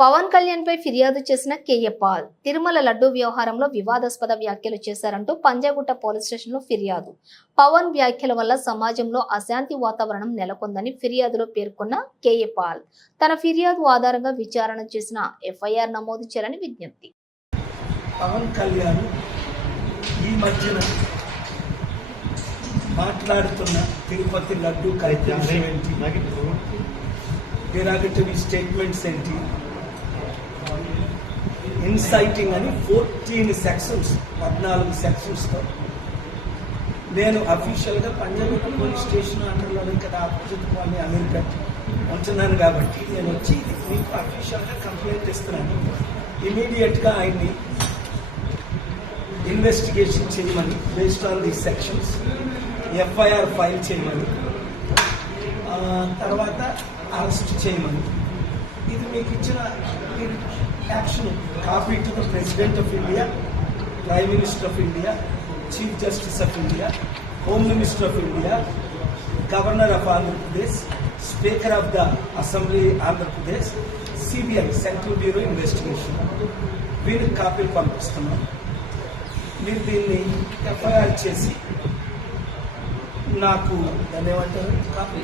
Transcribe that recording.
పవన్ కళ్యాణ్ పై ఫిర్యాదు చేసిన KA Paul Tirumala laddu వ్యవహారంలో వివాదాస్పద వ్యాఖ్యలు చేశారంటూ పంజాగుట్ట పోలీస్ స్టేషన్లో ఫిర్యాదు. పవన్ వ్యాఖ్యల వల్ల సమాజంలో అశాంతి వాతావరణం నెలకొందని ఫిర్యాదులో పేర్కొన్న కేఏ పాల్ తన ఫిర్యాదు ఆధారంగా విచారణ చేసిన ఎఫ్ఐఆర్ నమోదు చేయాలని విజ్ఞప్తి. పవన్ కళ్యాణ్ ఈ మధ్యన మాట్లాడుతున్న తిరుపతి లడ్డూ డెరాగేటరీ స్టేట్మెంట్స్ ఏంటి, ఇన్సైటింగ్ అని 14 సెక్షన్స్తో నేను అఫీషియల్గా పంజాగుట్ట పోలీస్ స్టేషన్ అండర్లోనే కదా ఆపోజిట్ కాలనీ అమెరికా ఉంటున్నాను కాబట్టి నేను వచ్చి మీకు అఫీషియల్గా కంప్లైంట్ ఇస్తున్నాను. ఇమీడియట్గా ఆయన్ని ఇన్వెస్టిగేషన్ చేయమని, based on the sections FIR file చేయమని, తర్వాత అరెస్ట్ చేయమని, ఇది మీకు ఇచ్చిన action copy to the president of India, prime minister of India, chief justice of India, home minister of India, governor of Andhra Pradesh, speaker of the assembly Andhra Pradesh, CBI central bureau investigation వీళ్ళకి కాపీలు పంపిస్తున్నాం. మీరు దీన్ని ఎఫ్ఐఆర్ చేసి నాకు దాన్ని ఏమంటారు కాపీ